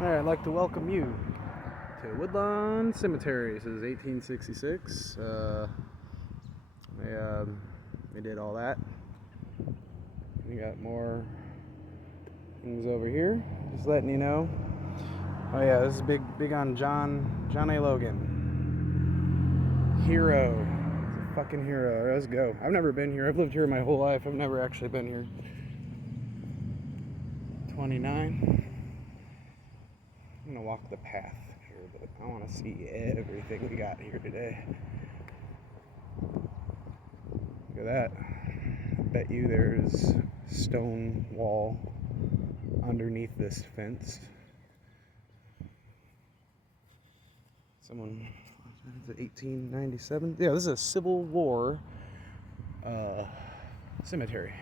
Alright, I'd like to welcome you to Woodlawn Cemetery. This is 1866. They did all that. We got more things over here. Just letting you know. Oh yeah, this is big on John A. Logan. Hero. He's a fucking hero. Let's go. I've never been here. I've lived here my whole life. I've never actually been here. 29. I'm gonna walk the path here, but I want to see everything we got here today. Look at that. I bet you there's stone wall underneath this fence. Someone, is it 1897? Yeah, this is a Civil War cemetery.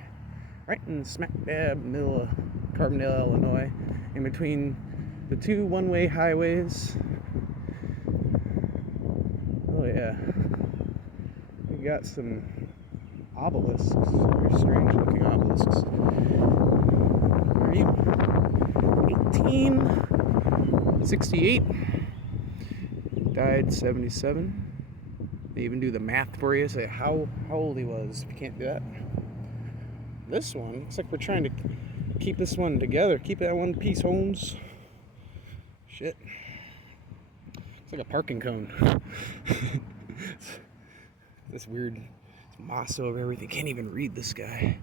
Right in smack dab middle of Carbondale, Illinois, in between the two one-way highways. Oh yeah. We got some obelisks. Very strange looking obelisks. Where are you? 1868. Died 77. They even do the math for you, say how old he was if you can't do that. This one, looks like we're trying to keep this one together. Keep that one piece homes. Shit. It's like a parking cone. This weird moss over everything. Can't even read this guy.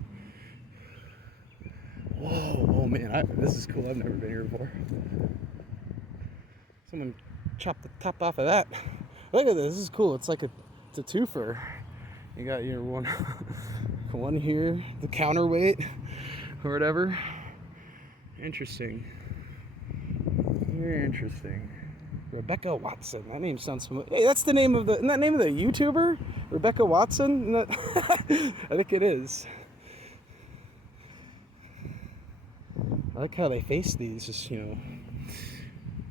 Whoa, oh man, this is cool. I've never been here before. Someone chopped the top off of that. Look at this. This is cool. It's like it's a twofer. You got your one here, the counterweight or whatever. Interesting. Very interesting. Rebecca Watson. That name sounds familiar. Hey, that's the name of isn't that name of the YouTuber? Rebecca Watson? I think it is. I like how they face these, just, like,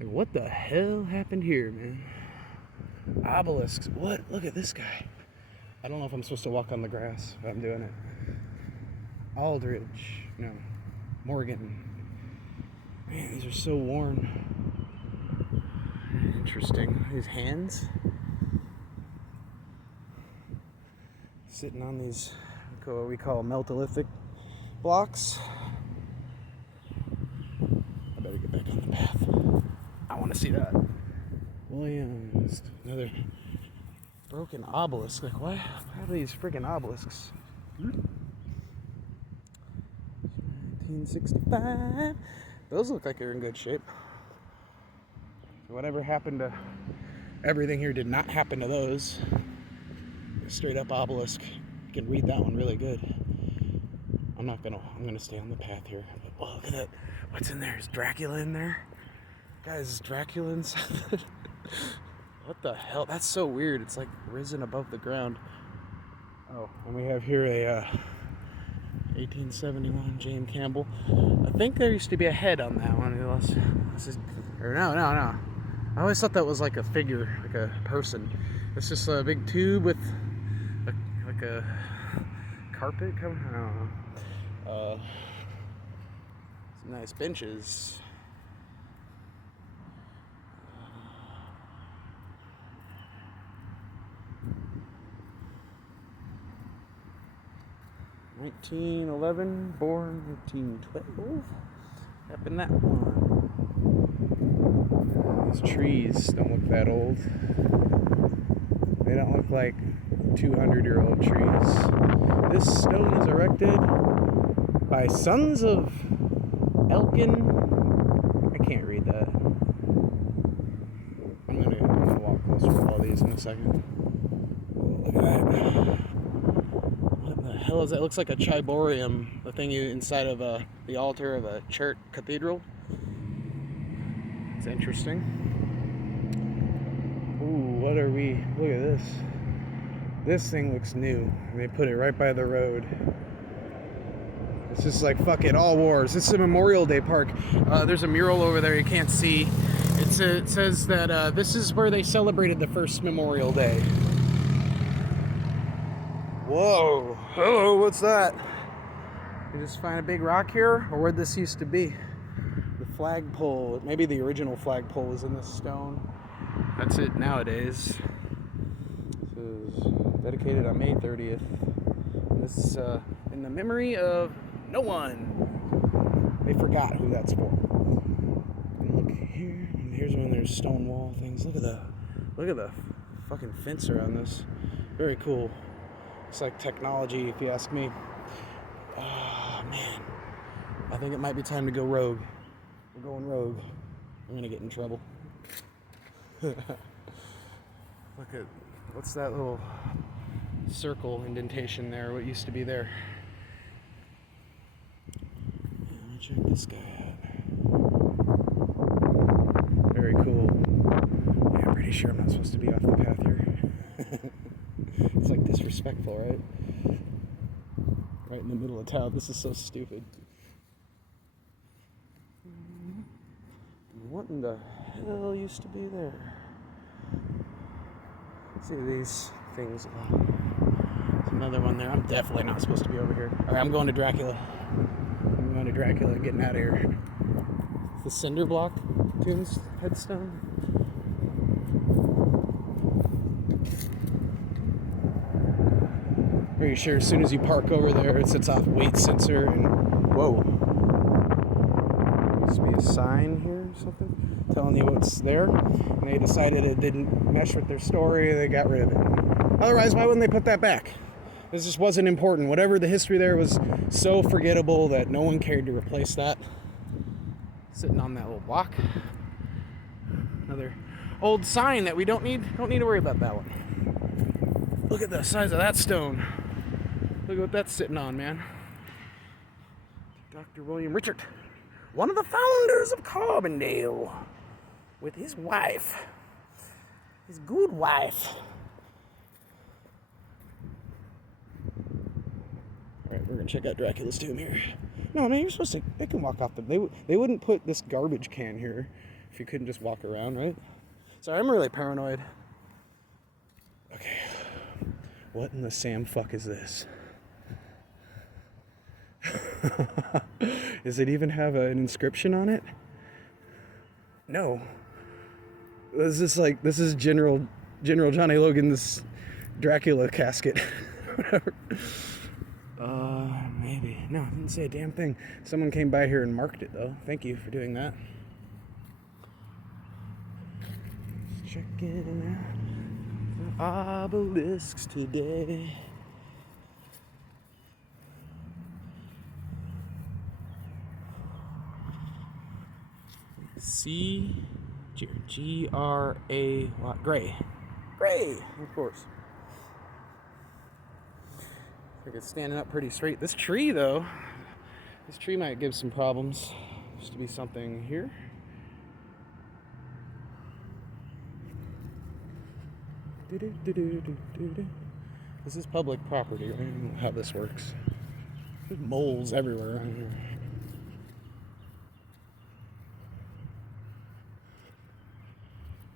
what the hell happened here, man? Obelisks. What? Look at this guy. I don't know if I'm supposed to walk on the grass, but I'm doing it. Aldridge. No. Morgan. Man, these are so worn. Interesting. These hands. Sitting on these, what we call meltolithic blocks. I better get back on the path. I want to see that. Williams. Another broken obelisk. Like, why? How are these freaking obelisks? 1965. Those look like they're in good shape. Whatever happened to everything here did not happen to those. Straight up obelisk. You can read that one really good. I'm gonna stay on the path here. But, oh, look at that. What's in there? Is Dracula in there? Guys, is Dracula inside? What the hell? That's so weird. It's like risen above the ground. Oh, and we have here a 1871 James Campbell. I think there used to be a head on that one. No. I always thought that was like a figure, like a person. It's just a big tube with like a carpet coming. I don't know. Some nice benches. (1911) born 1912. Up in that one. These trees don't look that old. They don't look like 200-year-old trees. This stone is erected by Sons of Elkin. I can't read that. I'm gonna walk closer to all these in a second. Look at that. What the hell is that? It looks like a chiborium, the thing inside of the altar of a church cathedral. It's interesting. Ooh, what are we? Look at this. This thing looks new. They put it right by the road. It's just like, fuck it, all wars. It's a Memorial Day park. There's a mural over there you can't see. It says that this is where they celebrated the first Memorial Day. Whoa. Oh, what's that? You just find a big rock here? Or where'd this used to be? The flagpole. Maybe the original flagpole was in this stone. That's it nowadays. This is dedicated on May 30th. This is in the memory of no one. They forgot who that's for. And look here, and here's one of their stone wall things. Look at the fucking fence around this. Very cool. It's like technology, if you ask me. Oh man, I think it might be time to go rogue. We're going rogue. I'm gonna get in trouble. Look at, what's that little circle indentation there? What used to be there? Let me check this guy out. Very cool. Yeah, I'm pretty sure I'm not supposed to be off the path here. It's like disrespectful, right? Right in the middle of town. This is so stupid. What in the hell used to be there? See these things. There's another one there. I'm definitely not supposed to be over here. Alright, I'm going to Dracula. I'm going to Dracula and getting out of here. The cinder block tomb's headstone. Are you sure as soon as you park over there it sets off weight sensor and whoa. There used to be a sign here or something telling you what's there. And they decided it didn't mesh with their story, they got rid of it. Otherwise, why wouldn't they put that back? This just wasn't important. Whatever the history there was so forgettable that no one cared to replace that. Sitting on that little block. Another old sign that we don't need to worry about that one. Look at the size of that stone. Look at what that's sitting on, man. Dr. William Richard, one of the founders of Carbondale, with his wife, his good wife. All right, we're gonna check out Dracula's tomb here. No, man, you're supposed to. They can walk off the. They wouldn't put this garbage can here if you couldn't just walk around, right? Sorry, I'm really paranoid. Okay, what in the Sam fuck is this? Does it even have an inscription on it? No. This is General Johnny Logan's Dracula casket. Whatever. Maybe. No, it didn't say a damn thing. Someone came by here and marked it though. Thank you for doing that. Just checking out the obelisks today. G-R-A, Gray. Gray, of course. I think it's standing up pretty straight. This tree, though, this tree might give some problems. Used to be something here. This is public property, right? I don't know how this works. There's moles everywhere around here.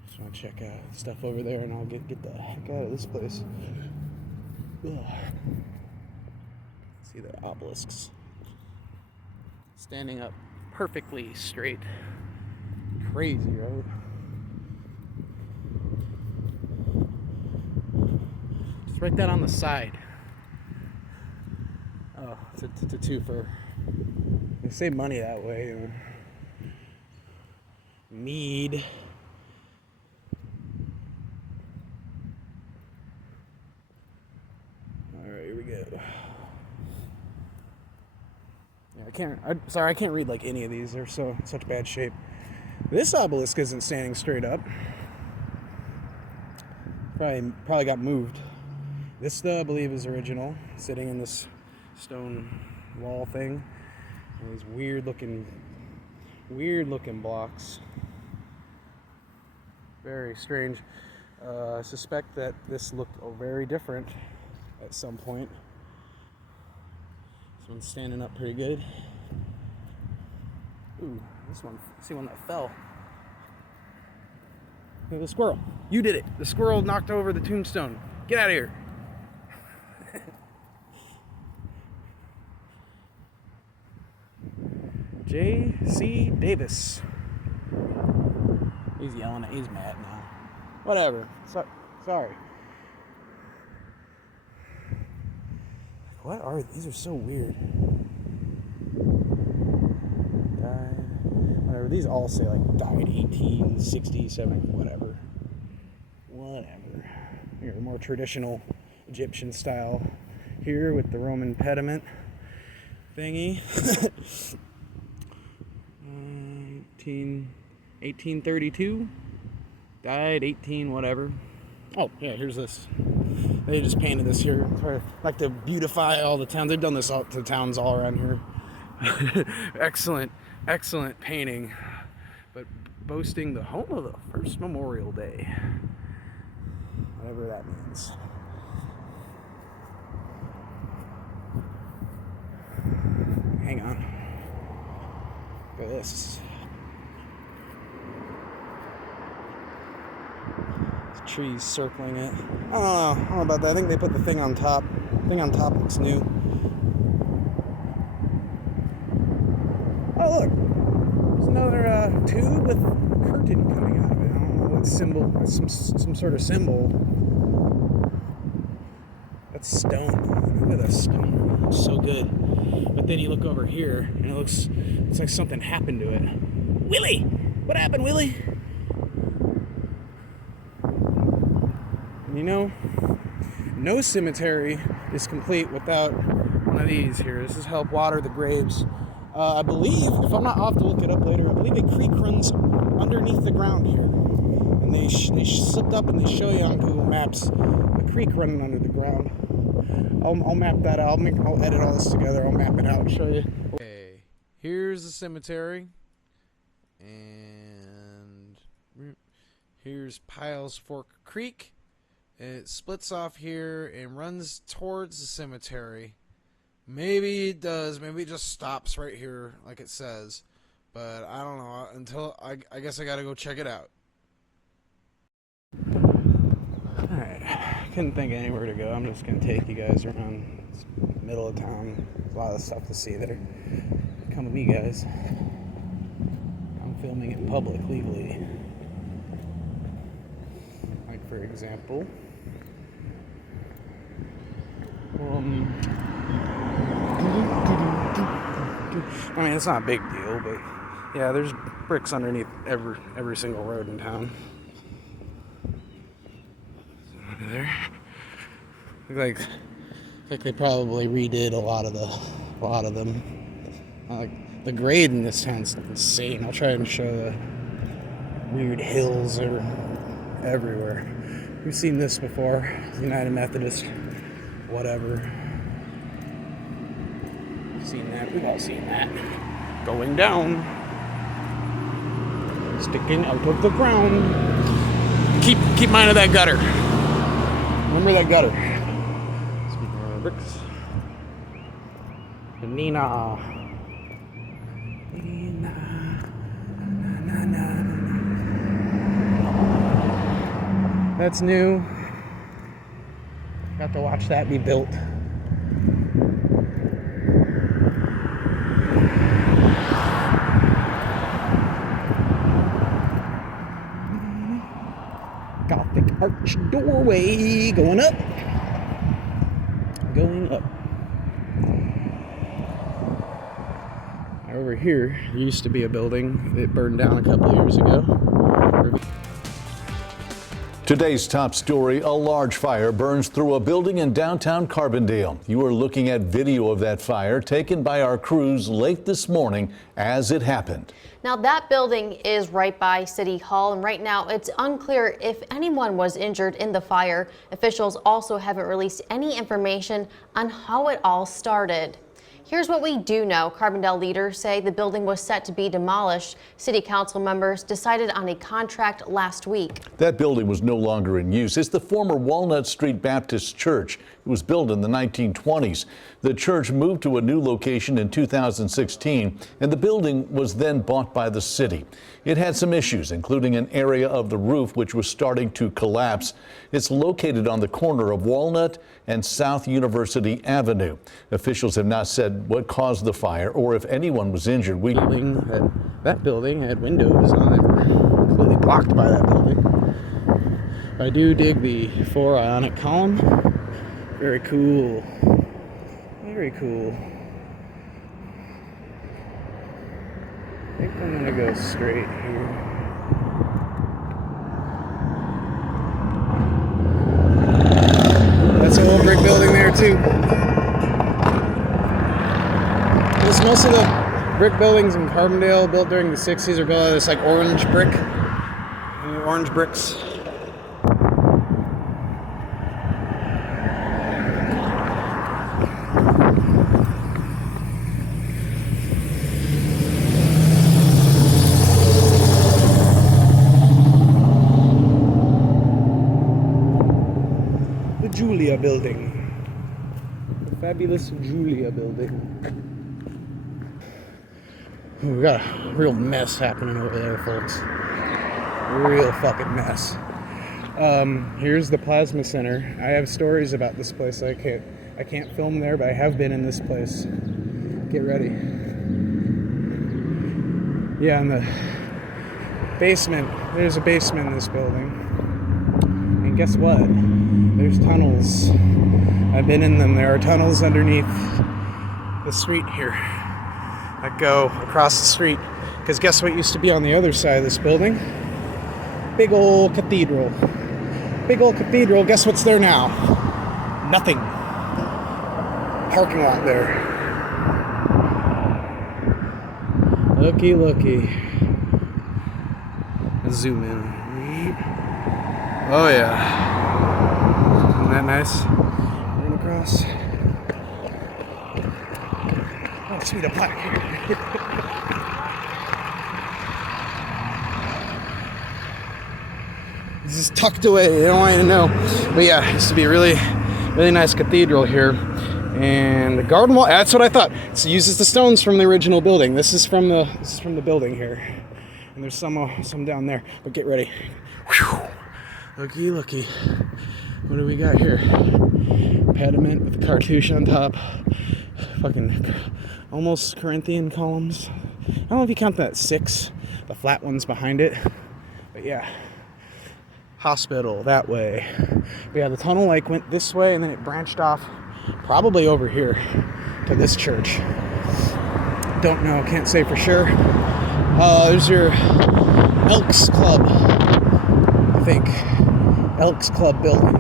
Just want to check out stuff over there and I'll get the heck out of this place. Ugh. See the obelisks standing up perfectly straight. Crazy, right? Just write that on the side. Oh, it's a twofer. They save money that way, you know. Mead. Alright, here we go. Yeah, I can't read like any of these. They're such bad shape. This obelisk isn't standing straight up. Probably got moved. This though, I believe, is original, sitting in this stone wall thing. And these weird looking blocks. Very strange. I suspect that this looked very different at some point. This one's standing up pretty good. Ooh, this one, see one that fell. Look at the squirrel. You did it. The squirrel knocked over the tombstone. Get out of here. J.C. Davis. He's yelling at, he's mad now. Whatever. Sorry. What are these? Are so weird. Died. Whatever. These all say like died 1867. Whatever. Here, more traditional Egyptian style here with the Roman pediment thingy. 1832. Died 18 whatever. Oh yeah, here's this. They just painted this here, like to beautify all the towns. They've done this all to towns all around here. Excellent painting, but boasting the home of the first Memorial Day, whatever that means. Hang on. Look at this. Trees circling it. I don't know about that. I think they put the thing on top. The thing on top looks new. Oh look, there's another tube with a curtain coming out of it. I don't know what symbol. It's some sort of symbol. That's stone. Look at that stone. It looks so good. But then you look over here and it's like something happened to it. Willie, what happened, Willie? You know, no cemetery is complete without one of these here. This is help water the graves. I believe, if I'm not, I'll have to look it up later. I believe a creek runs underneath the ground here, and they slipped up and they show you on Google Maps a creek running under the ground. I'll map that out. I'll edit all this together. I'll map it out and show you. Okay, here's the cemetery, and here's Piles Fork Creek. It splits off here and runs towards the cemetery. Maybe it does. Maybe it just stops right here like it says. But I don't know. Until I guess I gotta go check it out. Alright. Couldn't think of anywhere to go. I'm just gonna take you guys around the middle of town. There's a lot of stuff to see there. Come with me, guys. I'm filming in public legally. Like, for example, I mean, it's not a big deal, but yeah, there's bricks underneath every single road in town. Over there, look like they probably redid a lot of them. Like the grade in this town's insane. I'll try and show the weird hills everywhere. We've seen this before. United Methodist, whatever. Seen that. We've all seen that. Going down. Sticking out of the ground. Keep mind of that gutter. Remember that gutter. Speaking of bricks. Nina. That's new. Got to watch that be built. Gothic arch doorway going up. Over here, there used to be a building. It burned down a couple of years ago. Today's top story, a large fire burns through a building in downtown Carbondale. You are looking at video of that fire taken by our crews late this morning as it happened. Now that building is right by City Hall, and right now it's unclear if anyone was injured in the fire. Officials also haven't released any information on how it all started. Here's what we do know. Carbondale leaders say the building was set to be demolished. City council members decided on a contract last week. That building was no longer in use. It's the former Walnut Street Baptist Church. It was built in the 1920s. The church moved to a new location in 2016, and the building was then bought by the city. It had some issues, including an area of the roof which was starting to collapse. It's located on the corner of Walnut and South University Avenue. Officials have not said said what caused the fire or if anyone was injured. That building had windows on it, were completely blocked by that building. I do dig the 4 ionic column. Very cool. Very cool. I think I'm gonna go straight here. That's an old brick building there too. Most of the brick buildings in Carbondale built during the 60s are built out of this like orange brick. Orange bricks. The Julia building. The fabulous Julia building. We got a real mess happening over there, folks. Real fucking mess. Here's the plasma center. I have stories about this place. I can't film there, but I have been in this place. Get ready. Yeah, in the basement. There's a basement in this building. And guess what? There's tunnels. I've been in them. There are tunnels underneath the street here that go across the street. Because guess what used to be on the other side of this building? Big old cathedral. Big old cathedral. Guess what's there now? Nothing. Parking lot there. Looky, looky. Let's zoom in. Oh yeah. Isn't that nice? Running across. Oh, sweet, a plaque here. This is tucked away. They don't want you to know. But yeah, it used to be a really, really nice cathedral here. And the garden wall. That's what I thought. It uses the stones from the original building. This is from the building here. And there's some down there. But get ready. Whew. Looky, looky. What do we got here? Pediment with a cartouche on top. Fucking almost Corinthian columns. I don't know if you count that 6, the flat ones behind it. But yeah. Hospital that way. But yeah, the tunnel like went this way and then it branched off probably over here to this church. Don't know, can't say for sure. There's your Elks Club, I think. Elks Club building.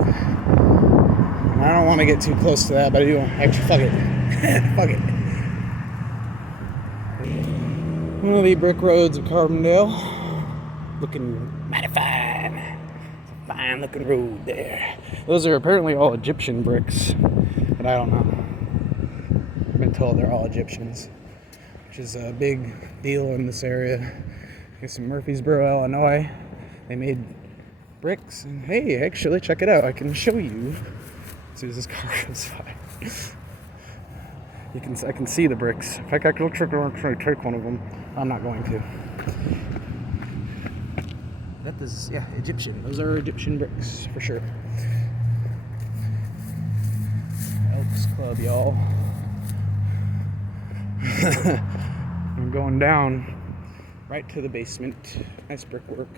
I don't want to get too close to that, but I do. Actually, fuck it. Fuck it. One of the brick roads of Carbondale. Looking mighty fine. It's a fine looking road there. Those are apparently all Egyptian bricks, but I don't know. I've been told they're all Egyptians, which is a big deal in this area. Here's some Murfreesboro, Illinois. They made bricks, and hey, actually, check it out. I can show you. As soon as this car goes by, I can see the bricks. In fact, I can try to take one of them. I'm not going to. That is, yeah, Egyptian. Those are Egyptian bricks for sure. Elks Club, y'all. I'm going down right to the basement. Nice brickwork.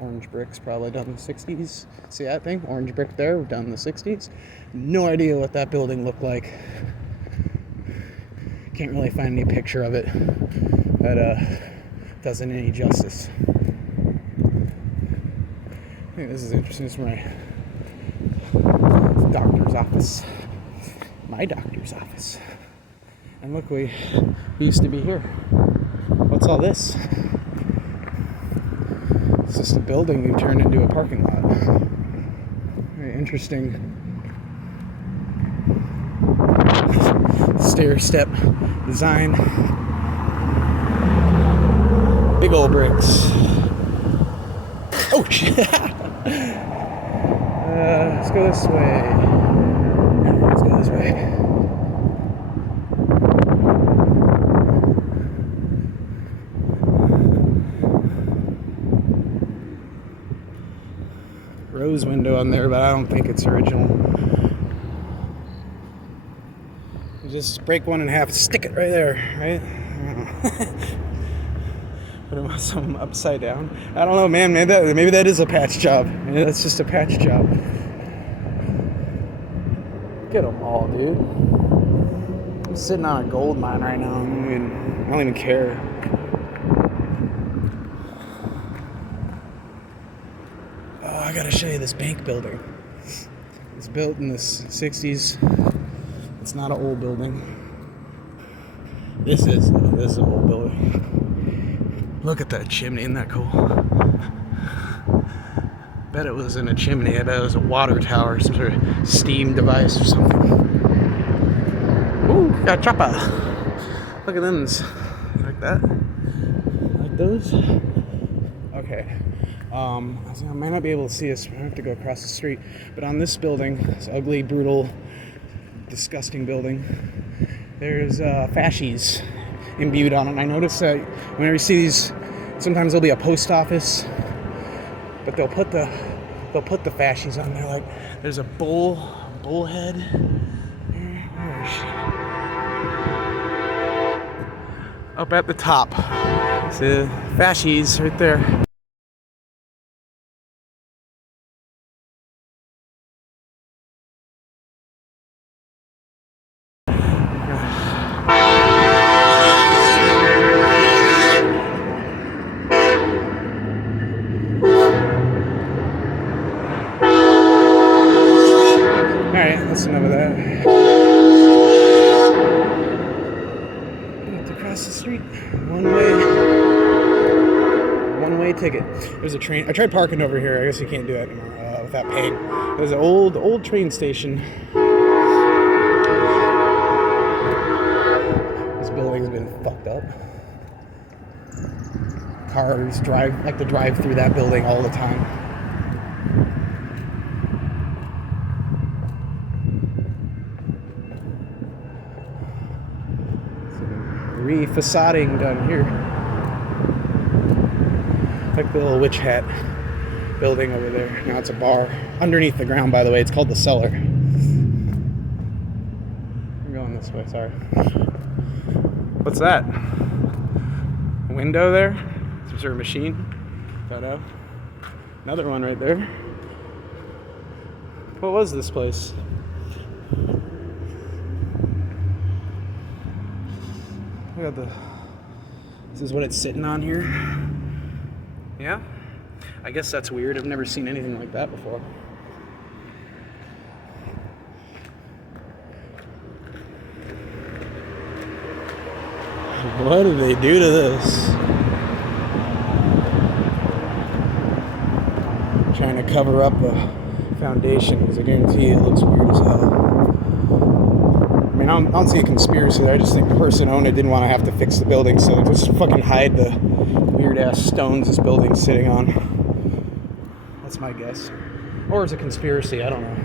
Orange bricks, probably done in the 60s. See that thing? Orange brick there, done in the 60s. No idea what that building looked like. Can't really find any picture of it that does it any justice. I think this is interesting. This is my doctor's office. My doctor's office. And look, we used to be here. What's all this? It's just a building we turned into a parking lot. Very interesting. Stair step design. Big old bricks. Oh shit! Let's go this way. Let's go this way. Rose window on there, but I don't think it's original. just break one in half, stick it right there, right? Put them some upside down. I don't know, man. Maybe that is a patch job. Maybe that's just a patch job. Get them all, dude. I'm sitting on a gold mine right now. I don't even care. Oh, I gotta show you this bank building. It's built in the 60s. It's not an old building. This is an old building. Look at that chimney, isn't that cool? Bet it was in a chimney. I bet it was a water tower, some sort of steam device or something. Ooh, got a chopper. Look at them. Like that? Like those? Okay. I might not be able to see this. I have to go across the street. But on this building, this ugly, brutal, disgusting building, there's fasces imbued on it. And I noticed that whenever you see these, sometimes there'll be a post office, but they'll put the fasces on there. Like there's a bullhead. Where is she? Up at the top. See the fasces right there. That's enough of that. Have to cross the street. One way ticket. There's a train. I tried parking over here. I guess you can't do that anymore without paying. There's an old train station. This building's been fucked up. Cars like to drive through that building all the time. Re-facading done here. Like the little witch hat building over there. Now it's a bar underneath the ground, by the way. It's called the Cellar. I'm going this way, sorry. What's that? A window there? Some sort of machine? Don't know. Another one right there. What was this place? This is what it's sitting on here. Yeah? I guess that's weird. I've never seen anything like that before. What did they do to this? I'm trying to cover up the foundation because I guarantee it looks weird as hell. I mean, I don't see a conspiracy there. I just think the person who owned it didn't want to have to fix the building, so they just fucking hide the weird-ass stones this building's sitting on. That's my guess. Or it's a conspiracy, I don't know.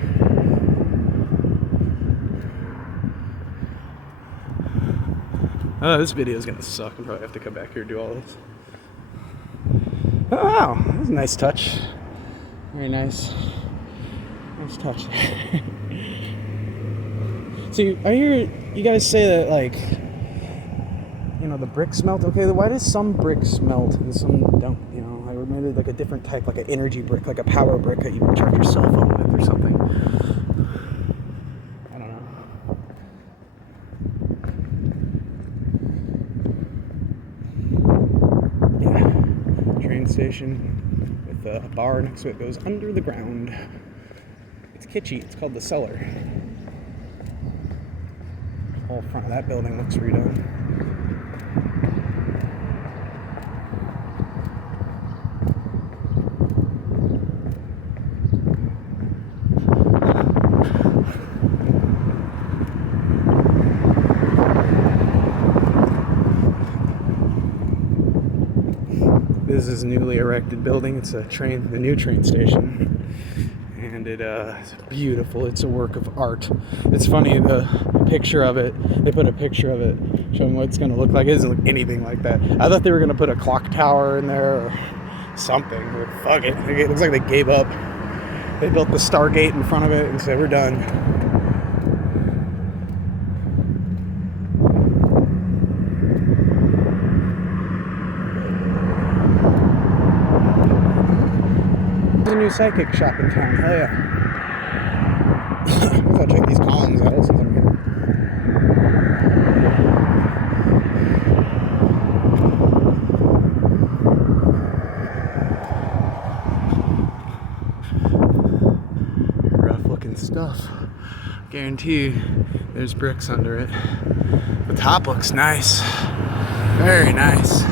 Oh, this video is going to suck. I'll probably have to come back here and do all this. Oh, wow. That was a nice touch. Very nice. Nice touch. So I hear you guys say that, like, you know, the bricks melt. Okay, why does some bricks melt and some don't? You know, or maybe like a different type, like an energy brick, like a power brick that you can charge your cell phone with or something. I don't know. Yeah, train station with a bar next to it goes under the ground. It's kitschy. It's called the Cellar. The whole front of that building looks redone. This is a newly erected building. It's the new train station. And it's beautiful. It's a work of art. It's funny, the picture of it, they put a picture of it showing what it's going to look like. It doesn't look anything like that. I thought they were going to put a clock tower in there or something, but fuck it. It looks like they gave up. They built the Stargate in front of it and said, we're done. new psychic shop in town. Hell yeah. I'll check these columns out since I'm here. Rough looking stuff. Guarantee you there's bricks under it. The top looks nice. Very nice.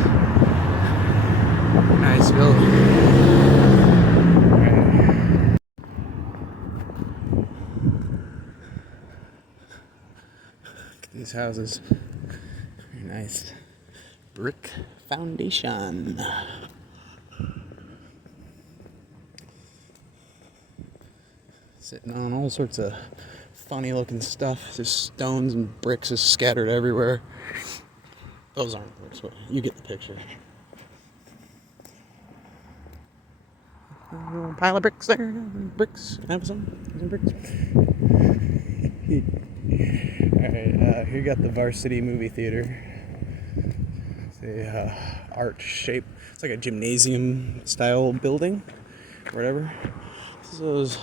Nice building. These houses, very nice brick foundation. Sitting on all sorts of funny looking stuff, just stones and bricks just scattered everywhere. Those aren't bricks, but you get the picture. Pile of bricks there, bricks, have some bricks. Alright, here you got the Varsity movie theater. It's a arch shape. It's like a gymnasium style building, or whatever. So those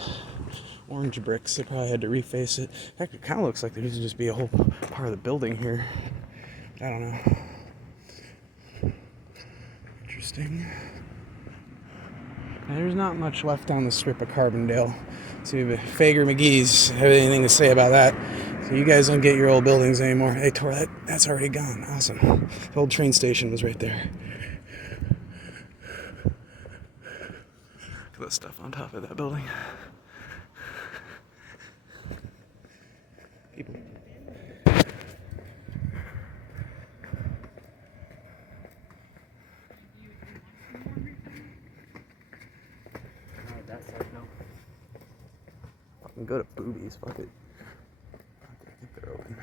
orange bricks, they probably had to reface it. Heck, it kind of looks like there used to just be a whole part of the building here. I don't know. Interesting. There's not much left on the strip of Carbondale. See if Fager McGee's have anything to say about that. So you guys don't get your old buildings anymore. They tore that. That's already gone. Awesome. The old train station was right there. Look at the stuff on top of that building. People. Fucking go to Boobies, fuck it. I think they're open.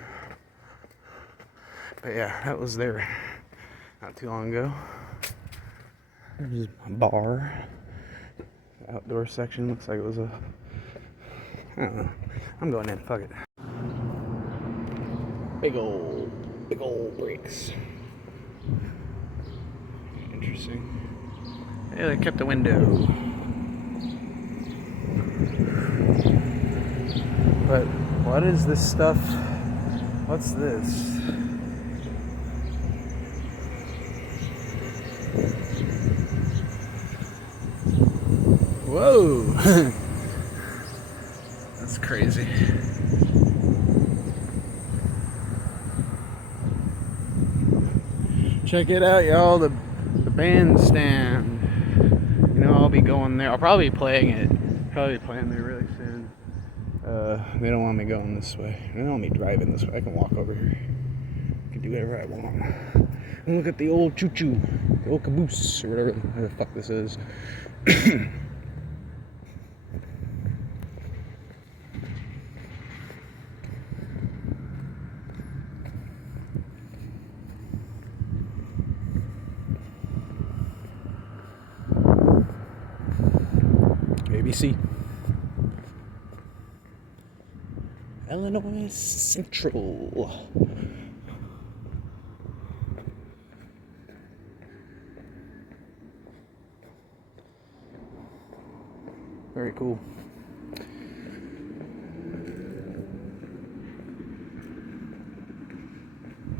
But yeah, that was there not too long ago. There's a bar. The outdoor section looks like it was a, I don't know. I'm going in, fuck it. Big old bricks. Interesting. Yeah, they kept the window. But what is this stuff? What's this? Whoa! That's crazy. Check it out, y'all. The bandstand. You know, I'll be going there. I'll probably be playing it. Probably playing there really soon. They don't want me going this way. They don't want me driving this way. I can walk over here. I can do whatever I want. And look at the old choo-choo. The old caboose, or whatever the fuck this is. ABC. Illinois Central. Very cool.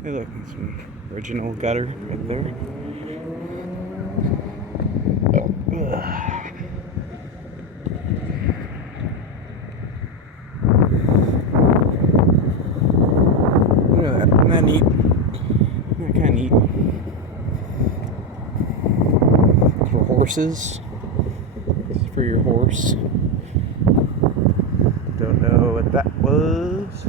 Hey look, some original gutter right there. Oh, look at that. Isn't that neat? Isn't that kind of neat? For horses. This is for your horse. Don't know what that was.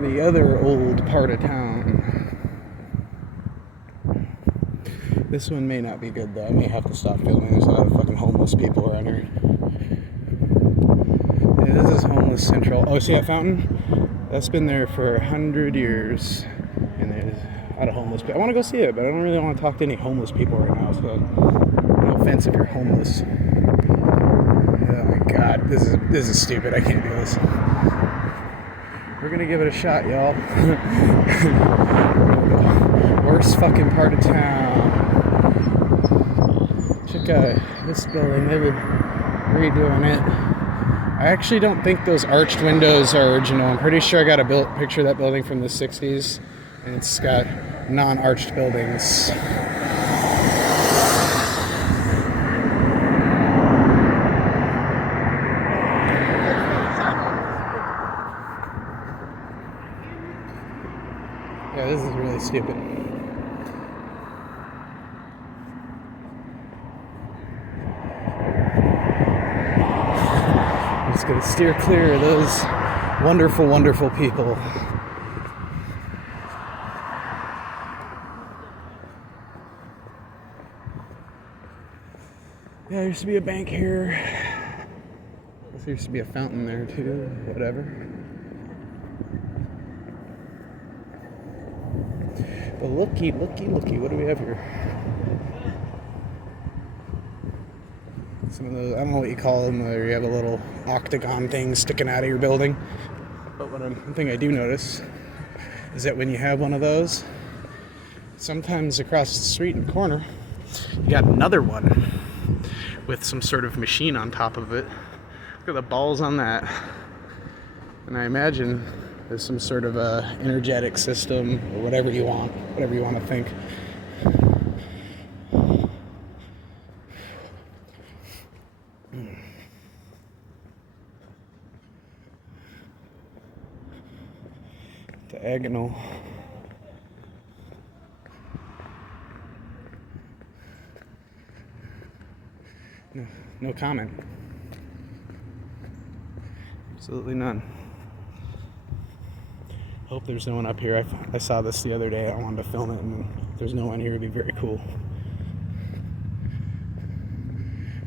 The other old part of town. This one may not be good though. I may have to stop filming. There's a lot of fucking homeless people around here. Yeah, this is homeless central. Oh, see that fountain? That's been there for 100 years. And there's a lot of homeless people. I want to go see it, but I don't really want to talk to any homeless people right now. So no offense if you're homeless. Oh my god, this is stupid. I can't do this. We're gonna give it a shot, y'all. worst fucking part of town. Check out this building. They've been redoing it. I actually don't think those arched windows are original. I'm pretty sure I got a picture of that building from the 60s, and it's got non-arched buildings. Yeah, this is really stupid. I'm just gonna steer clear of those wonderful, wonderful people. Yeah, there used to be a bank here. There used to be a fountain there too, whatever. But looky, what do we have here? Some of those, I don't know what you call them, where you have a little octagon thing sticking out of your building. But one thing I do notice is that when you have one of those, sometimes across the street in the corner, you got another one with some sort of machine on top of it. Look at the balls on that. And I imagine there's some sort of a energetic system or whatever you want to think. Diagonal. No comment. Absolutely none. Hope there's no one up here. I saw this the other day. I wanted to film it, and if there's no one here, it'd be very cool.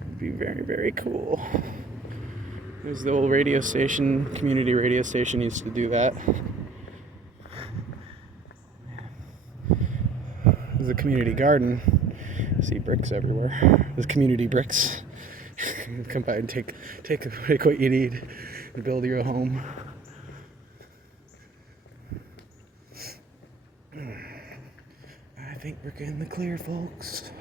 It'd be very, very cool. There's the old radio station, community radio station used to do that. There's a community garden. See bricks everywhere. There's community bricks. Come by and take what you need and build your home. I think we're in the clear, folks.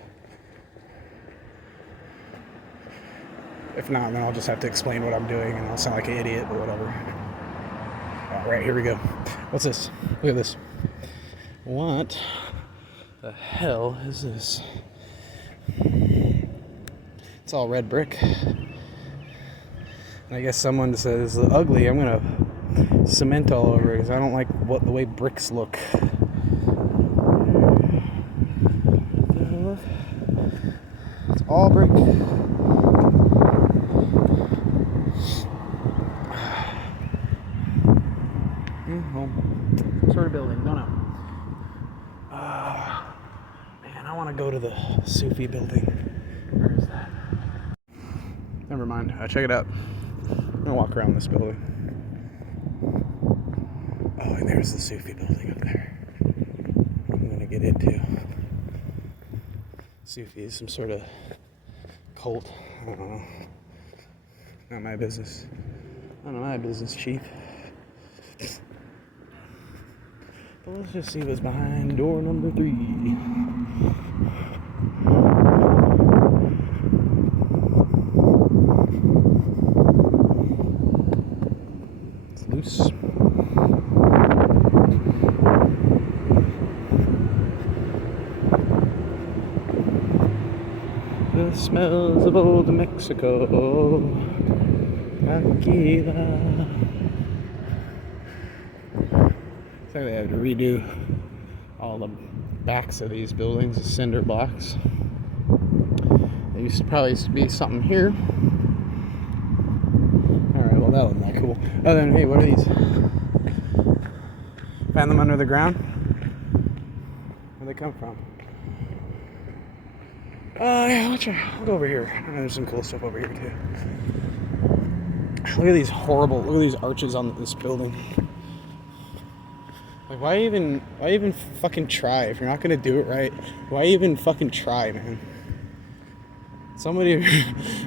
If not, then I'll just have to explain what I'm doing and I'll sound like an idiot, but whatever. Alright, here we go. What's this? Look at this. What the hell is this? It's all red brick. And I guess someone says it's ugly. I'm gonna cement all over it because I don't like the way bricks look. It's all brick. What sort of building? Don't know. Man, I want to go to the Sufi building. Where is that? Never mind. Check it out. I'm gonna walk around this building. Oh, and there's the Sufi building up there. I'm gonna get into. Sufi is some sort of cult. I don't know. Not my business. None of my business, chief. But let's just see what's behind door number 3. It's loose. The smells of old Mexico. Tequila. So they have to redo all the backs of these buildings, the cinder blocks. There probably used to be something here. Alright, well that wasn't that cool. Oh, then, hey, what are these? Found them under the ground? Where'd they come from? Oh, yeah, I'll go over here. There's some cool stuff over here, too. Look at these arches on this building. Like, why even fucking try? If you're not gonna do it right, why even fucking try, man? Somebody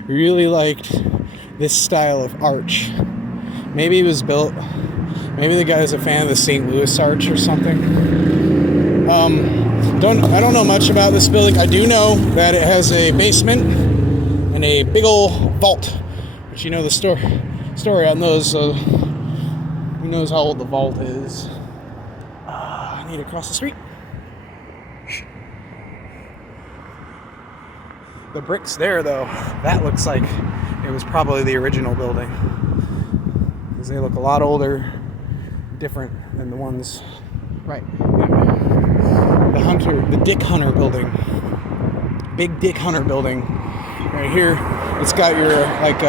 really liked this style of arch. Maybe it was built, maybe the guy was a fan of the St. Louis arch or something. Don't I don't know much about this building. I do know that it has a basement and a big old vault. But you know the story on those, so who knows how old the vault is. I need to cross the street. The bricks there, though, that looks like it was probably the original building. Because they look a lot older, different than the ones, right. The Dick Hunter building. Big Dick Hunter building. Right here, it's got your, like,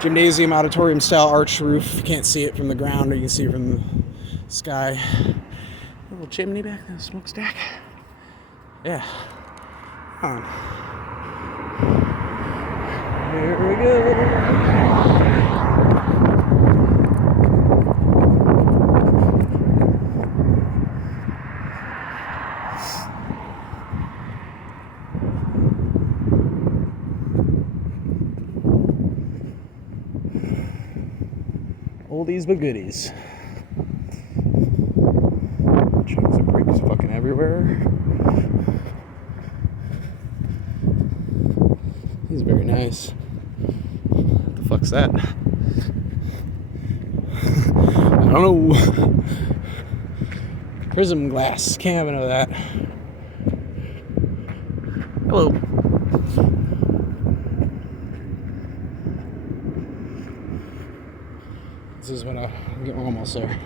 gymnasium auditorium style arch roof. You can't see it from the ground, or you can see it from the sky. A little chimney back there, smokestack. Yeah. Come on. Here we go. Oldies but goodies. Chunks of bricks fucking everywhere. He's very nice. What the fuck's that? I don't know. Prism glass. Can't have enough of that. Hello. This is what we're almost there.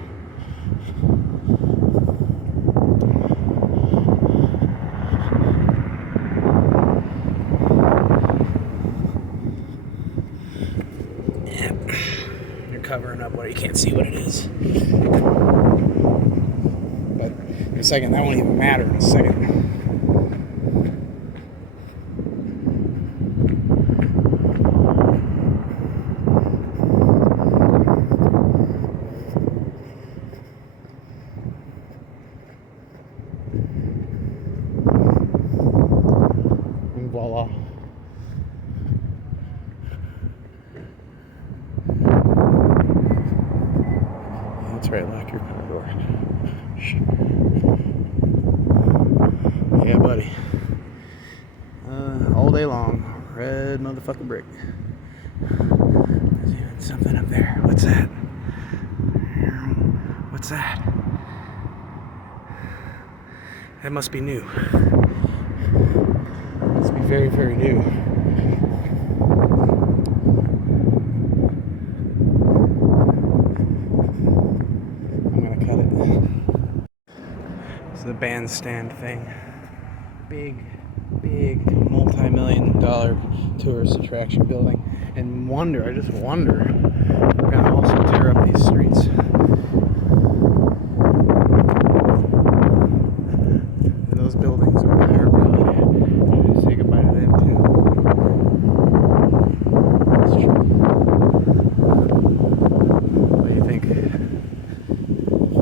Covering up where you can't see what it is. But in a second, that won't even matter in a second. And voila. That's right, lock your car door. Yeah, buddy. All day long. Red motherfucking brick. There's even something up there. What's that? What's that? That must be new. Must be very, very new. The bandstand thing. Big multi-million-dollar tourist attraction building. And I just wonder, we're gonna also tear up these streets. And those buildings over there, probably say goodbye to them too. That's true. What do you think?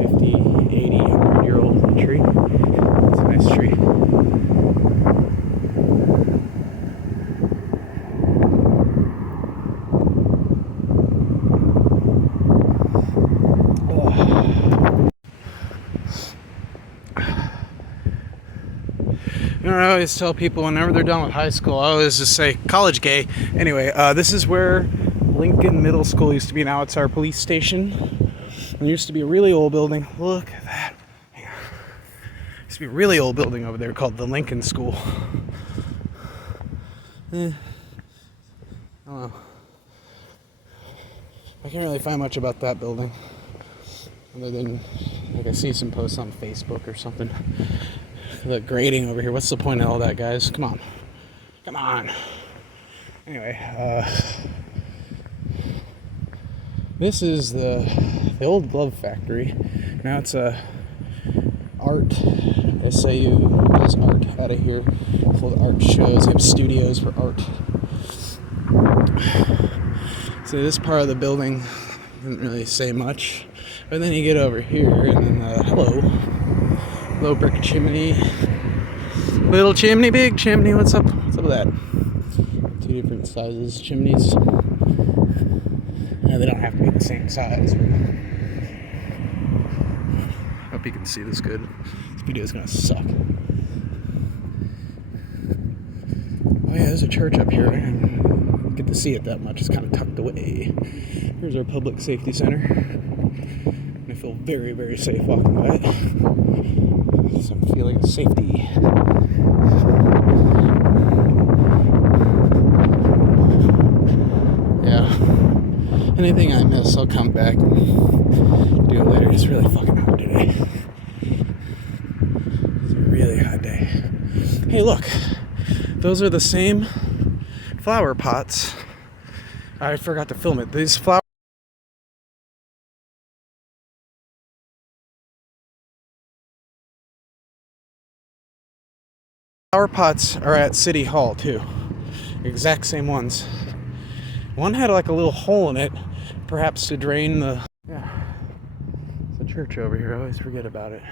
50, 80, 100-year-old tree. It's a nice tree. You know, I always tell people whenever they're done with high school, I always just say, college gay. Anyway, this is where Lincoln Middle School used to be. Now it's our police station. There used to be a really old building. Look at that. There used to be a really old building over there called the Lincoln School. I don't know. I can't really find much about that building. Other than, like, I see some posts on Facebook or something. The grading over here. What's the point of all that, guys? Come on. Come on. Anyway, this is the old glove factory. Now it's a art. SAU does art out of here. Full of art shows. They have studios for art. So this part of the building didn't really say much. But then you get over here and then hello brick chimney. Little chimney, big chimney. What's up? What's up with that? Two different sizes chimneys. No, they don't have to be the same size. But hope you can see this good. This video is gonna suck. a church up here. I don't get to see it that much. It's kind of tucked away. Here's our public safety center. I feel very, very safe walking by it. Some feeling of safety. Yeah. Anything I miss, I'll come back and do it later. It's really fucking hot today. It's a really hot day. Hey, look. Those are the same flower pots. I forgot to film it. These flower pots are at City Hall too. Exact same ones. One had like a little hole in it, perhaps to drain the... Yeah. It's a church over here. I always forget about it.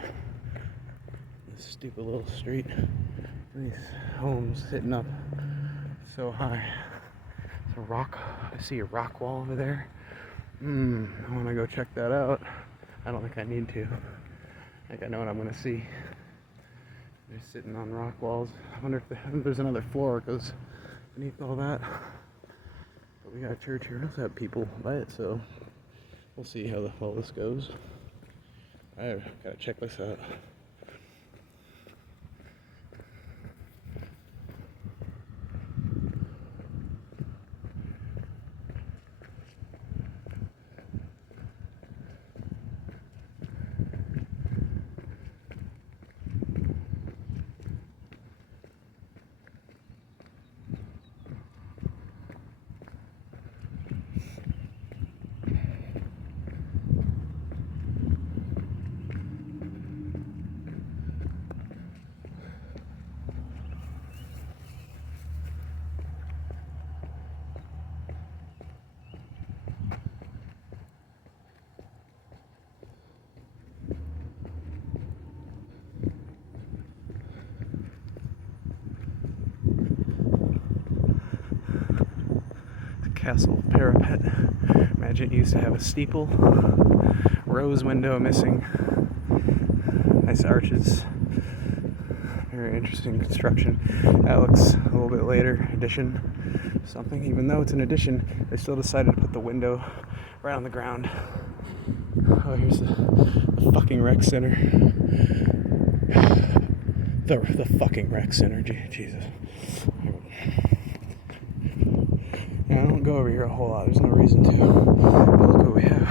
This stupid little street. These homes sitting up so high. It's a rock. I see a rock wall over there. I want to go check that out. I don't think I need to. I think I know what I'm going to see. They're sitting on rock walls. I wonder if there's another floor that goes beneath all that. But we got a church here. We also have people by it, so we'll see how well this goes. I gotta check this out. Castle parapet. Imagine it used to have a steeple. Rose window missing. Nice arches. Very interesting construction. That looks a little bit later addition. Something. Even though it's an addition, they still decided to put the window right on the ground. Oh, here's the fucking rec center. The fucking rec center. Jesus. Yeah, I don't go over here a whole lot. There's no reason to. But look what we have.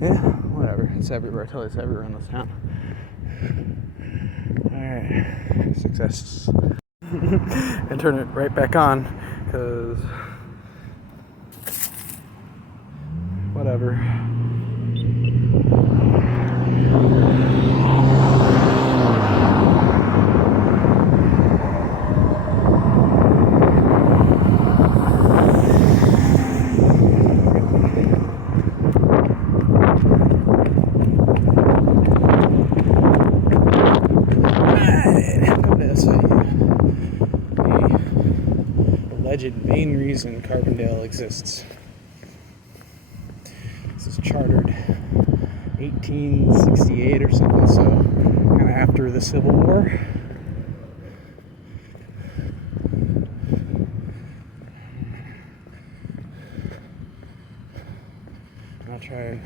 Yeah, whatever. It's everywhere. I tell you, it's everywhere in this town. Alright. Success. And turn it right back on, because... whatever. Main reason Carbondale exists. This is chartered 1868 or something, so kind of after the Civil War. I'll try and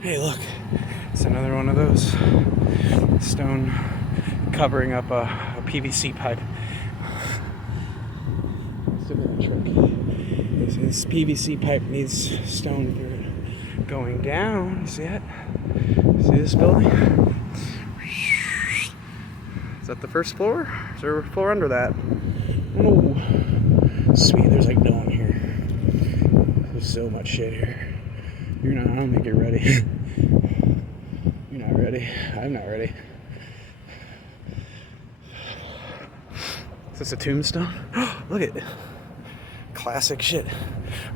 hey, look, it's another one of those stone covering up a PVC pipe. Still a little tricky. This PVC pipe needs stone through it. Going down, see it? See this building? Is that the first floor? Is there a floor under that? Oh, sweet, there's like no one here. There's so much shit here. I don't think you're ready. You're not ready. I'm not ready. Is this a tombstone? Look at it. classic shit.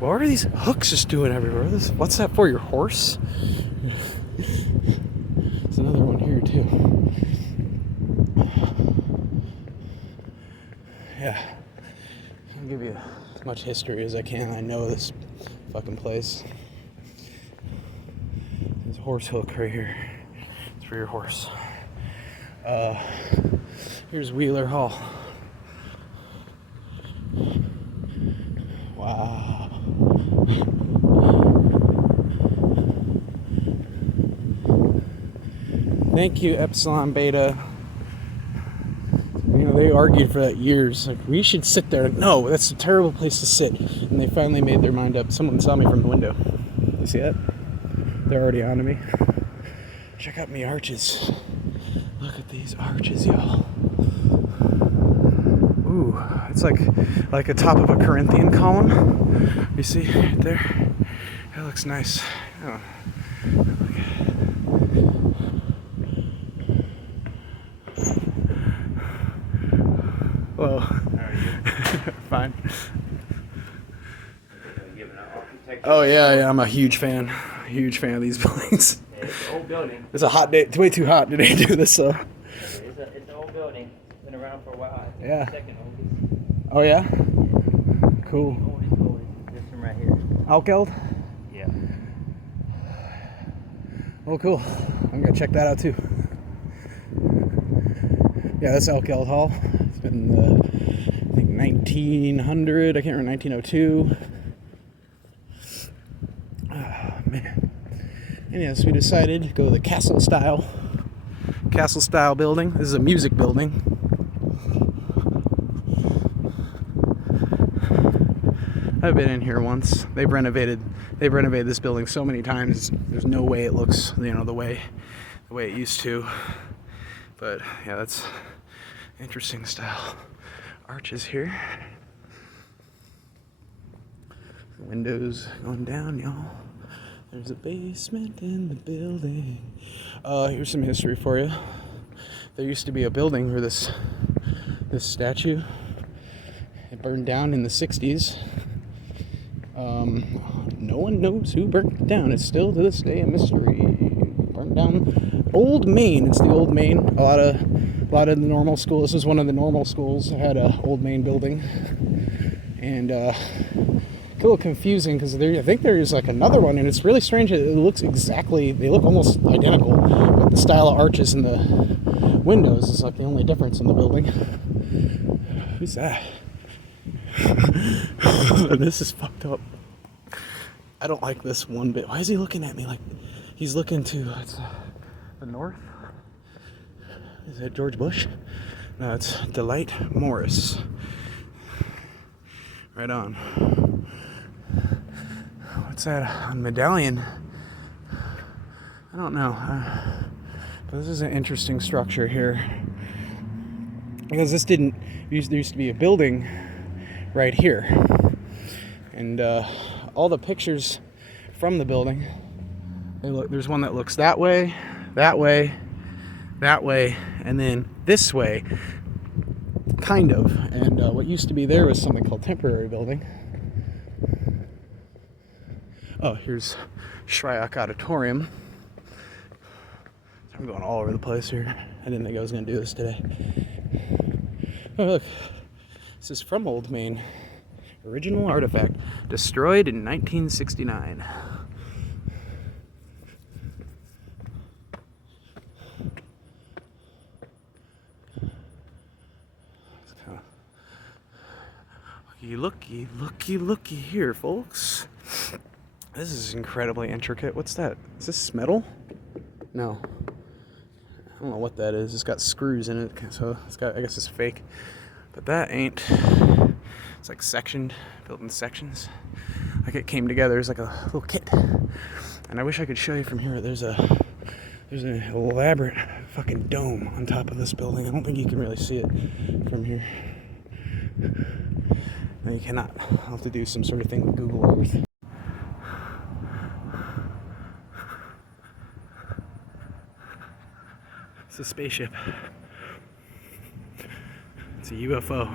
What are these hooks just doing everywhere? What's that for, your horse? There's another one here too. Yeah. I'll give you as much history as I can. I know this fucking place. There's a horse hook right here. It's for your horse. Here's Wheeler Hall. Wow. Thank you, Epsilon Beta. You know, they argued for that years. Like, we should sit there. No, that's a terrible place to sit. And they finally made their mind up. Someone saw me from the window. You see that? They're already onto me. Check out me arches. Look at these arches, y'all. Ooh, it's like a top of a Corinthian column. You see right there? That looks nice. Oh. Hello. How are you? Fine. Oh yeah, I'm a huge fan. Huge fan of these buildings. Yeah, it's an old building. It's a hot day. It's way too hot today to do this, so. It's an old building. It's been around for a while. I think Yeah. it's the second oldest. Oh yeah? Cool. Oldest. This one right here. Alkeld? Yeah. Oh cool. I'm gonna check that out too. Yeah, that's Alkeld Hall. It's been I think 1900. I can't remember, 1902. Oh man. And yes, we decided to go to the castle style building. This is a music building. I've been in here once. They've renovated this building so many times. There's no way it looks, the way it used to. But yeah, that's interesting style arches here. Windows going down, y'all. There's a basement in the building. Here's some history for you. There used to be a building where this statue, it burned down in the 60s. No one knows who burnt it down. It's still to this day a mystery. Burned down Old Main. It's the Old Main. A lot of the normal schools. This is one of the normal schools that had a Old Main building, and a little confusing because I think there is like another one, and it's really strange. It looks exactly. They look almost identical, but the style of arches in the windows is like the only difference in the building. Who's that? This is fucked up. I don't like this one bit. Why is he looking at me like he's looking to the north? Is that George Bush? No, it's Delight Morris. Right on. What's that on Medallion? I don't know. But this is an interesting structure here. Because there used to be a building right here. And all the pictures from the building, there's one that looks that way, that way, that way, and then this way, kind of. And what used to be there was something called temporary building. Oh, here's Shryock Auditorium. I'm going all over the place here. I didn't think I was going to do this today. Oh, look. This is from Old Main. Original artifact. Destroyed in 1969. Looky here, folks. This is incredibly intricate. What's that? Is this metal? No. I don't know what that is. It's got screws in it, so I guess it's fake. But that ain't. It's like sectioned, built in sections. Like it came together as like a little kit. And I wish I could show you from here. There's an elaborate fucking dome on top of this building. I don't think you can really see it from here. No, you cannot. I'll have to do some sort of thing with Google Earth. It's a spaceship. It's a UFO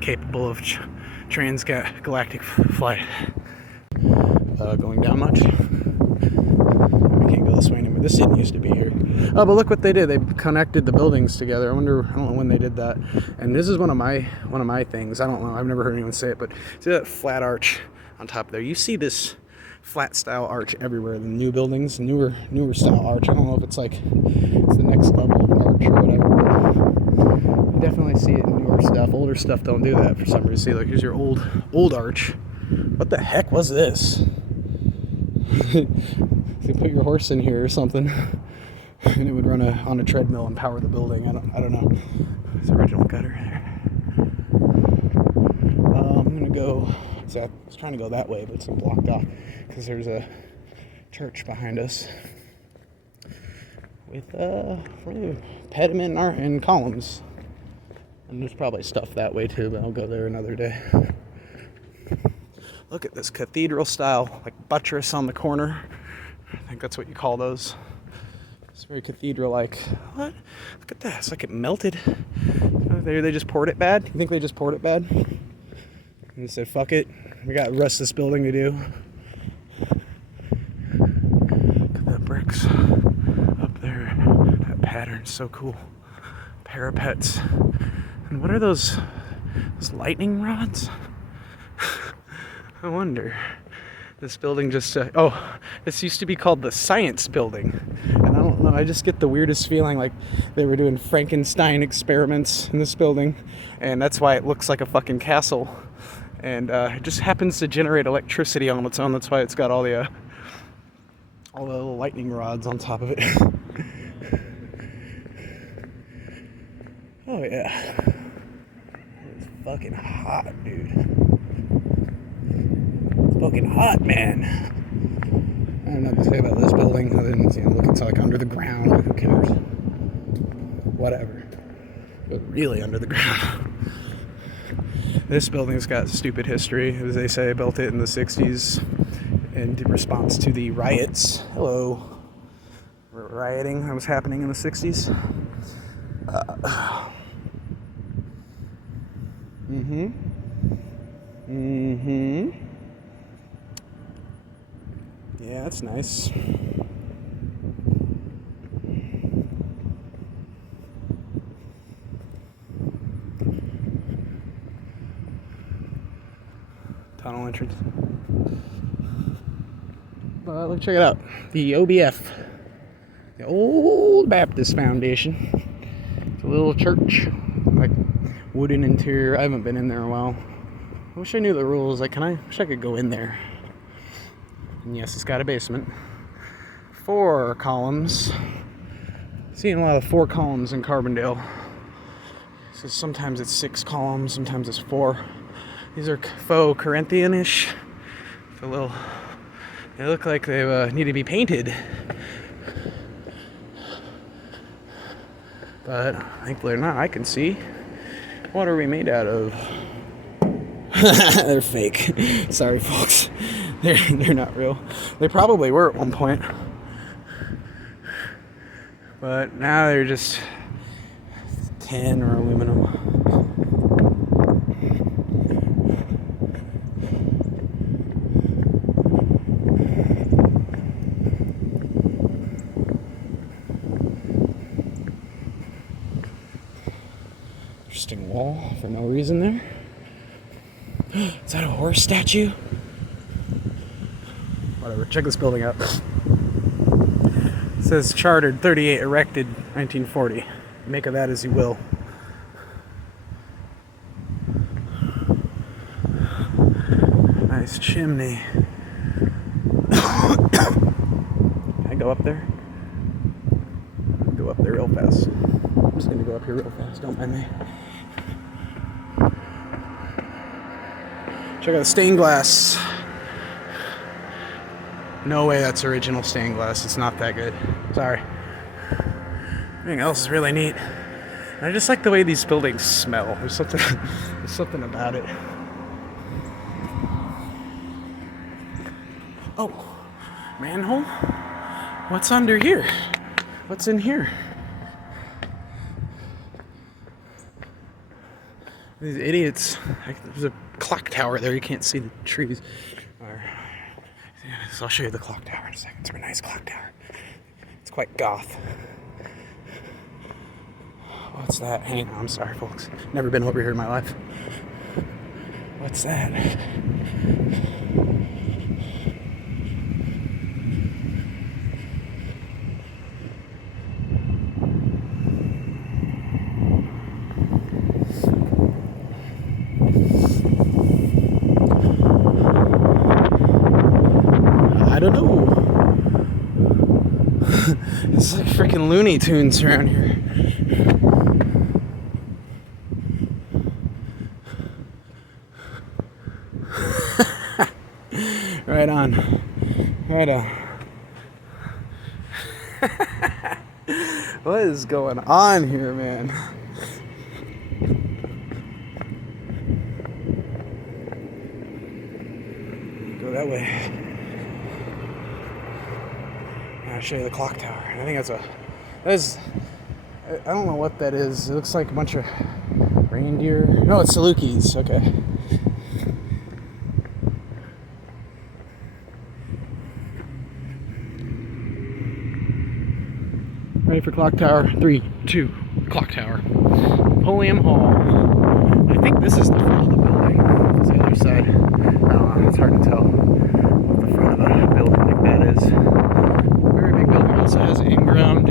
capable of transgalactic flight. Going down much? I can't go this way anymore. This didn't used to be here. Oh, but look what they did. They connected the buildings together. I don't know when they did that. And this is one of my things. I don't know. I've never heard anyone say it, but see that flat arch on top there? You see this flat style arch everywhere. The new buildings, newer style arch. I don't know if it's like it's the next level of arch or whatever. But you definitely see it in newer stuff. Older stuff don't do that for some reason. See, like here's your old arch. What the heck was this? You put your horse in here or something, and it would run on a treadmill and power the building. I don't know. It's the original gutter. I'm gonna go. So I was trying to go that way, but it's blocked off because there's a church behind us with pediment and columns. And there's probably stuff that way too, but I'll go there another day. Look at this cathedral style, like buttress on the corner. I think that's what you call those. It's very cathedral-like. What? Look at that. It's like it melted. They just poured it bad? You think they just poured it bad? And they said, fuck it. We got the rest of this building to do. Look at that bricks up there. That pattern's so cool. Parapets. And what are those lightning rods? I wonder. This building just, this used to be called the Science Building. And I don't know, I just get the weirdest feeling like they were doing Frankenstein experiments in this building. And that's why it looks like a fucking castle. And it just happens to generate electricity on its own. That's why it's got all the little lightning rods on top of it. Oh yeah. It's fucking hot, dude. Fucking hot, man. I don't know what to say about this building other than look, it's like under the ground. Who cares? Whatever. But really under the ground. This building's got stupid history. As they say, built it in the 60s in response to the riots. Hello. Rioting that was happening in the 60s. Yeah, that's nice. Tunnel entrance. Look, check it out. The OBF. The Old Baptist Foundation. It's a little church. Like wooden interior. I haven't been in there in a while. I wish I knew the rules. Like, wish I could go in there. And yes, it's got a basement. 4 columns. Seeing a lot of 4 columns in Carbondale. So sometimes it's 6 columns, sometimes it's 4. These are faux Corinthian-ish. They look like they need to be painted. But thankfully not. I can see. What are we made out of? They're fake. Sorry, folks. They're not real. They probably were at one point. But now they're just tin or aluminum. Interesting wall for no reason there. Is that a horse statue? Whatever, check this building out. It says chartered 38, erected 1940. Make of that as you will. Nice chimney. Can I go up there? Go up there real fast. I'm just gonna go up here real fast, don't mind me. Check out the stained glass. No way that's original stained glass. It's not that good. Sorry. Everything else is really neat. And I just like the way these buildings smell. There's something about it. Oh, manhole? What's under here? What's in here? These idiots. There's a clock tower there. You can't see the trees. So I'll show you the clock tower in a second. It's a nice clock tower. It's quite goth. What's that? Hang on, I'm sorry, folks. Never been over here in my life. What's that? I don't know. It's like freaking Looney Tunes around here. Right on. Right on. What is going on here, man? Go that way. I'll show you the clock tower. I think I don't know what that is. It looks like a bunch of reindeer. No, it's Salukis. Okay. Ready for clock tower. 3, 2, clock tower. Polium Hall. I think this is the front of the building. It's the other side. I don't know. It's hard to tell what the front of the building like that is. Very big building. Also has in-ground.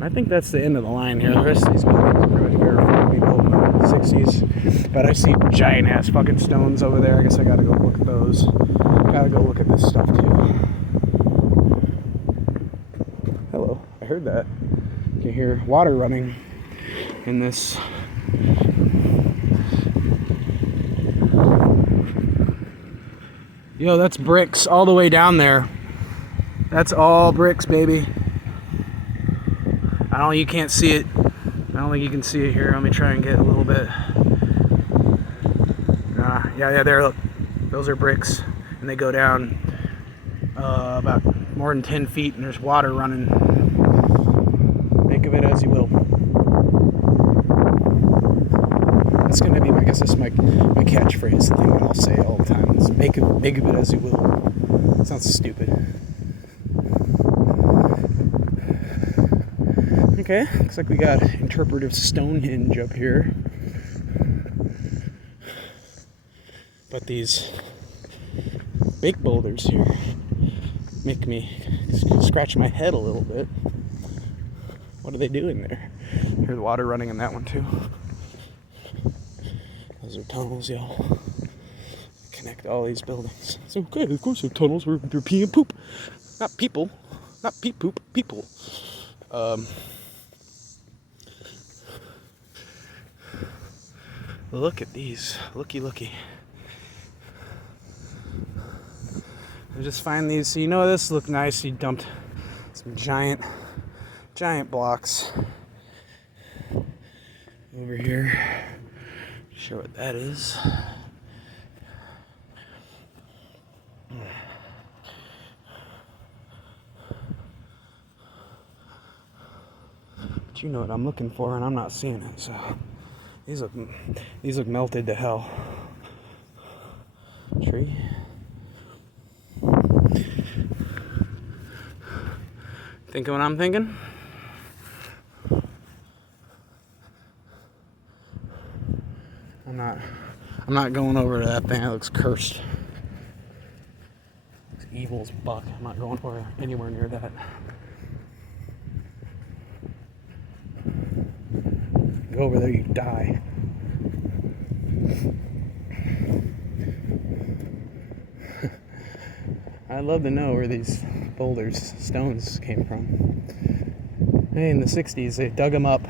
I think that's the end of the line here. The rest of these buildings are pretty much very built in the 60s. But I see giant ass fucking stones over there. I guess I gotta go look at those. Gotta go look at this stuff too. Hello. I heard that. You can hear water running in this. Yo, that's bricks all the way down there. That's all bricks, baby. You can't see it. I don't think you can see it here. Let me try and get a little bit. Yeah, there, look. Those are bricks. And they go down about more than 10 feet, and there's water running. Think of it as you will. That's going to be, I guess that's my catchphrase, the thing that I'll say all the time. Is make of it as you will. It sounds stupid. Okay, looks like we got interpretive Stonehenge up here. But these big boulders here make me scratch my head a little bit. What are they doing there? Here's water running in that one too. Those are tunnels, y'all. Connect all these buildings. It's okay, of course they're tunnels where they're pee and poop. Not people. Not pee poop, people. Look at these. Looky. I just find these. So you know this look nice. You dumped some giant blocks over here. Show what that is. But you know what I'm looking for, and I'm not seeing it. So these look melted to hell. Tree. Thinking what I'm thinking? I'm not going over to that thing. That looks cursed. Looks evil as buck. I'm not going anywhere near that. Go over there, you die. I'd love to know where these stones came from. Hey, in the 60s, they dug them up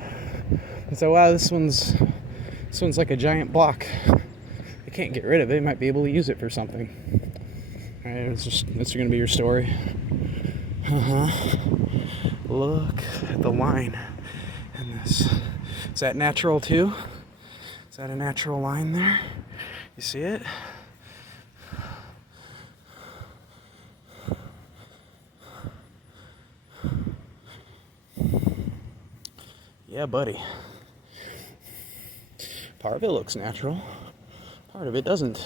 and said, wow, this one's like a giant block. They can't get rid of it. They might be able to use it for something. All right, that's going to be your story. Look at the line in this. Is that natural too? Is that a natural line there? You see it? Yeah, buddy. Part of it looks natural. Part of it doesn't.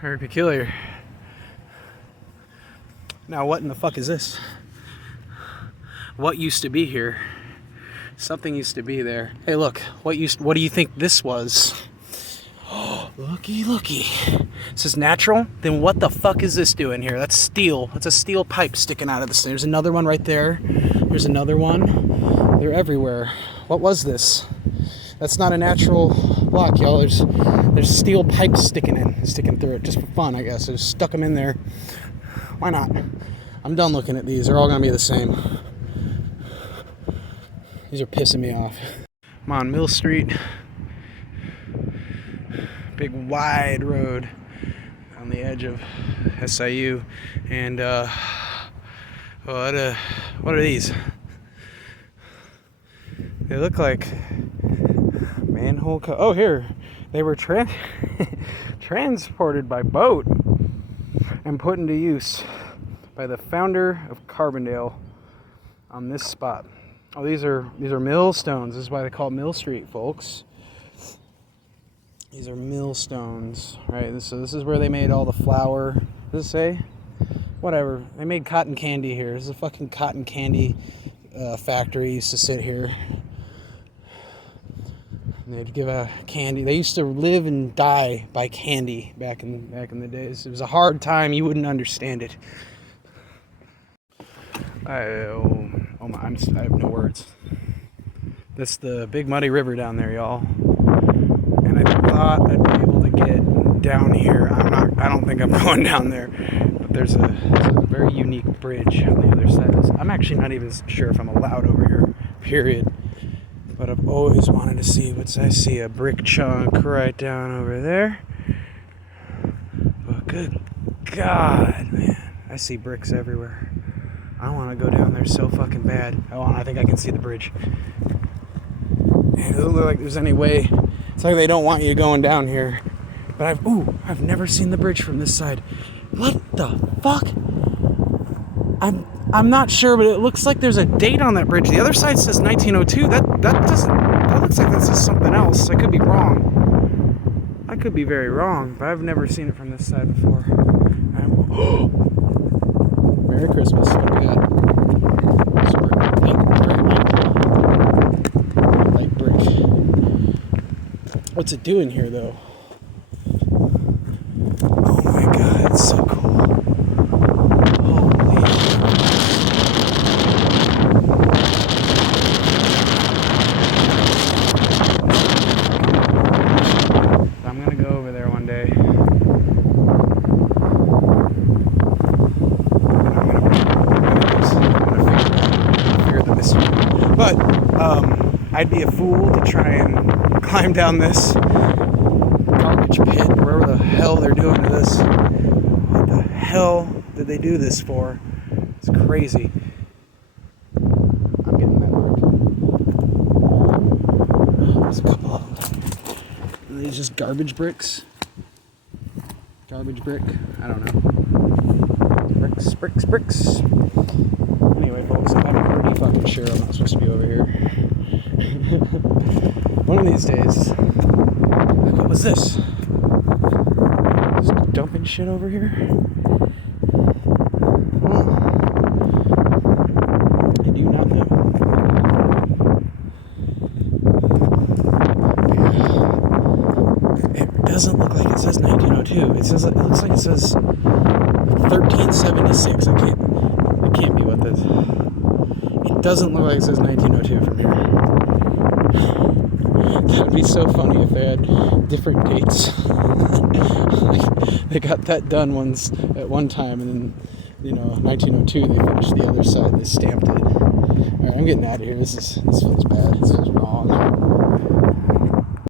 Very peculiar. Now what in the fuck is this? What used to be here? Something used to be there. Hey look, what do you think this was? Oh, looky. This is natural? Then what the fuck is this doing here? That's steel. That's a steel pipe sticking out of this thing. There's another one right there. There's another one. They're everywhere. What was this? That's not a natural block, y'all. There's steel pipes sticking through it, just for fun, I guess. I just stuck them in there. Why not? I'm done looking at these. They're all gonna be the same. These are pissing me off. I'm on Mill Street. Big wide road on the edge of SIU. And what are these? They look like manhole oh, here. They were transported by boat and put into use by the founder of Carbondale on this spot. Oh, these are millstones. This is why they call it Mill Street, folks. These are millstones, right? This is where they made all the flour. Does it say? Whatever. They made cotton candy here. This is a fucking cotton candy factory. Used to sit here. And they'd give a candy. They used to live and die by candy back in the days. It was a hard time. You wouldn't understand it. I have no words. That's the big muddy river down there, y'all. And I thought I'd be able to get down here. I don't think I'm going down there. But there's a very unique bridge on the other side. I'm actually not even sure if I'm allowed over here, period. But I've always wanted to see I see a brick chunk right down over there. But good God, man. I see bricks everywhere. I want to go down there so fucking bad. I think I can see the bridge. It doesn't look like there's any way. It's like they don't want you going down here. But I've never seen the bridge from this side. What the fuck? I'm not sure, but it looks like there's a date on that bridge. The other side says 1902. That looks like that says something else. I could be wrong. I could be very wrong, but I've never seen it from this side before. Merry Christmas. What do we got? Light brick. What's it doing here, though? Oh my God, it's so cool. Holy. I'm gonna go over there one day. But I'd be a fool to try and climb down this garbage pit, wherever the hell they're doing this. What the hell did they do this for? It's crazy. I'm getting that word. There's a couple of them. Are these just garbage bricks? Garbage brick? I don't know. Bricks. Anyway, folks, I'm pretty fucking sure I'm not supposed to be over here. One of these days. Like, what was this? Just dumping shit over here? I do not know. It doesn't look like it says 1902. It looks like it says 1376. It can't be what this. It doesn't look like it says 1902 from here. That would be so funny if they had different dates. Like, they got that done once at one time, and then 1902 they finished the other side. They stamped it. All right, I'm getting out of here. This feels bad. This is wrong.